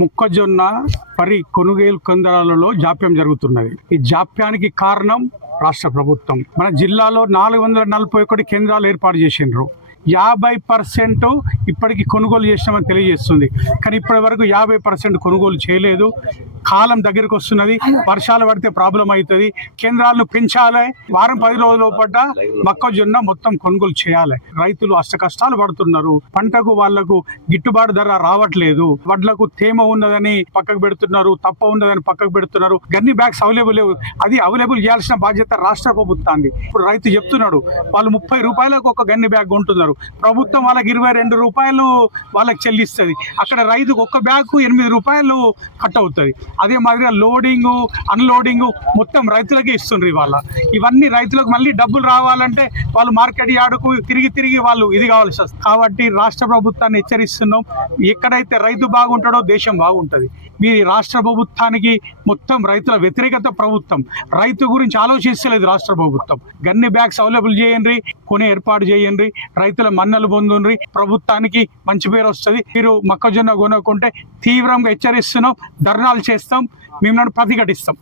మొక్కజొన్న వరి కొనుగోలు కేంద్రాలలో జాప్యం జరుగుతున్నది. ఈ జాప్యానికి కారణం రాష్ట్ర ప్రభుత్వం. మన జిల్లాలో 441 కేంద్రాలు ఏర్పాటు చేసిండ్రు. 50% ఇప్పటికి కొనుగోలు చేసినామని తెలియజేస్తుంది. కానీ ఇప్పటి వరకు 50% కొనుగోలు చేయలేదు. కాలం దగ్గరికి వస్తున్నది, వర్షాలు పడితే ప్రాబ్లం అవుతుంది. కేంద్రాలను పెంచాలి. వారం 10 రోజుల లోపల మొక్కజొన్న మొత్తం కొనుగోలు చేయాలి. రైతులు కష్టాలు పడుతున్నారు. పంటకు వాళ్లకు గిట్టుబాటు ధర రావట్లేదు. వడ్లకు తేమ ఉన్నదని పక్కకు పెడుతున్నారు, తప్ప ఉన్నదని పక్కకు పెడుతున్నారు. గన్ని బ్యాగ్స్ అవైలబుల్ లేవు. అది అవైలబుల్ చేయాల్సిన బాధ్యత రాష్ట్ర ప్రభుత్వాన్ని. ఇప్పుడు రైతు చెప్తున్నాడు, వాళ్ళు 30 రూపాయలకు ఒక గన్ని బ్యాగ్ కొంటున్నారు. ప్రభుత్వం వాళ్ళకి 22 రూపాయలు వాళ్ళకి చెల్లిస్తుంది. అక్కడ రైతుకు ఒక్క బ్యాగ్ 8 రూపాయలు కట్ అవుతుంది. అదే మాదిరిగా లోడింగ్ అన్లోడింగ్ మొత్తం రైతులకే ఇస్తుండ్రు. ఇవన్నీ రైతులకు మళ్ళీ డబ్బులు రావాలంటే వాళ్ళు మార్కెట్ యార్డుకు తిరిగి వాళ్ళు ఇది కావాల్సి వస్తుంది. కాబట్టి రాష్ట్ర ప్రభుత్వాన్ని హెచ్చరిస్తున్నాం, ఎక్కడైతే రైతు బాగుంటాడో దేశం బాగుంటుంది. మీ రాష్ట్ర ప్రభుత్వానికి మొత్తం రైతుల వ్యతిరేకత ప్రభుత్వం. రైతు గురించి ఆలోచిస్తలేదు రాష్ట్ర ప్రభుత్వం. గన్ని బ్యాగ్స్ అవైలబుల్ చేయండి, కొనే ఏర్పాటు చేయండి, రైతుల మన్నలు పొందుండ్రి, ప్రభుత్వానికి మంచి పేరు వస్తుంది. మీరు మొక్కజొన్న కొనుక్కుంటే తీవ్రంగా హెచ్చరిస్తున్నాం, ధర్నాలు చేస్తాం, మేము ప్రతిఘటిస్తాం.